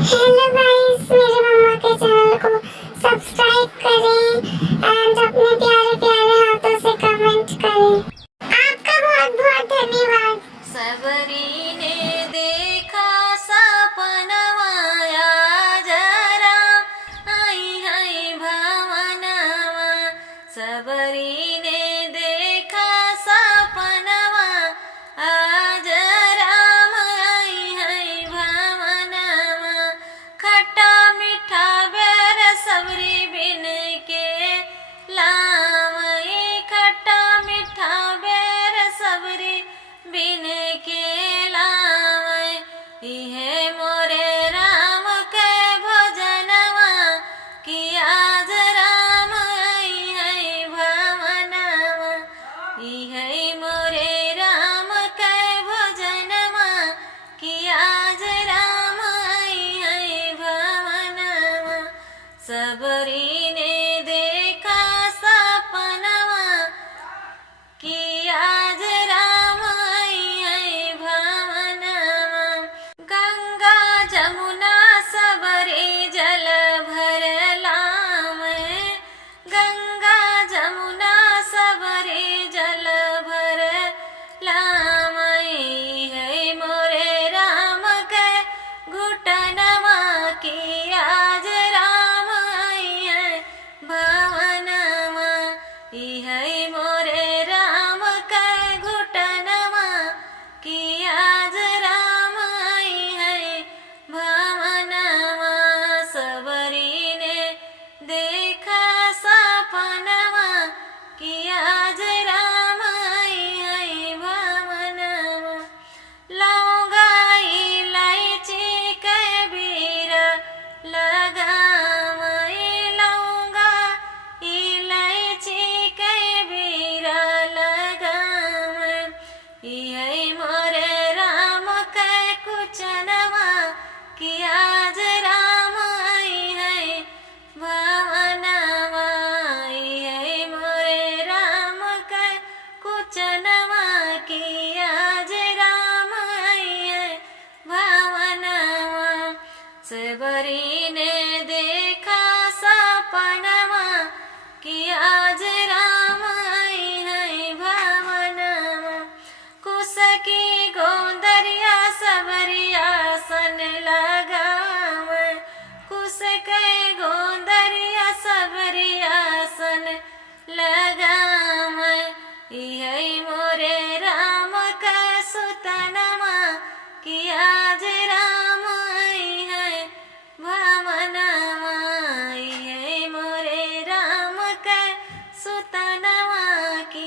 Hello guys, मेरे mama के channel को सब्सक्राइब करें एंड अपने प्यारे प्यारे हाथों से कमेंट करें। आपका बहुत बहुत धन्यवाद। सबरी ने देखा सपनवाया जरा आई आई भवनवा। सबरी ने देखा सपनवा आज राम आई आई भवनवा। खट्टा मीठा बैर सबरी बिन के लाम। खट्टा मीठा बैर सबरी बिन के लावै। इहे मोरे राम के भोजनवा कि आज राम आई है भवनवा। इहे मोरे राम के भोजनवा कि आज राम आई है भवनवा। सबरी ने देखा सपनवा कि आज राम आई है भवनवा। गंगा जमुना सबरी जल भर लावै। गंगा जमुना सबरी जल भर लावै। है मोरे राम के घुटनवा कि आज राम आई है भवनवा। है मोरे राम के घुटनवा कि आज राम आई है भवनवा। सबरी ने देखा सपनवा कि आज राम आई है भवनवा। लौंगा इलायची के बीरा लगावै। लौंगा इलायची के बीरा लगावै। इहे मोरे राम के कुचनवा कि आज राम आई है भवनवा। इहे मोरे राम के कुचनवा कि आज राम आई है भवनवा। सबरी ने देखा सपनवा कि आज राम आई है भवनवा। कुश की गोंदरिया सबरी आसन लगावै। कुश के गोंदरिया सबरी आसन लगावै। इहे मोरे राम का सुतनवा कि आज राम आई है भवनवा। इहे मोरे राम का सुतनवा कि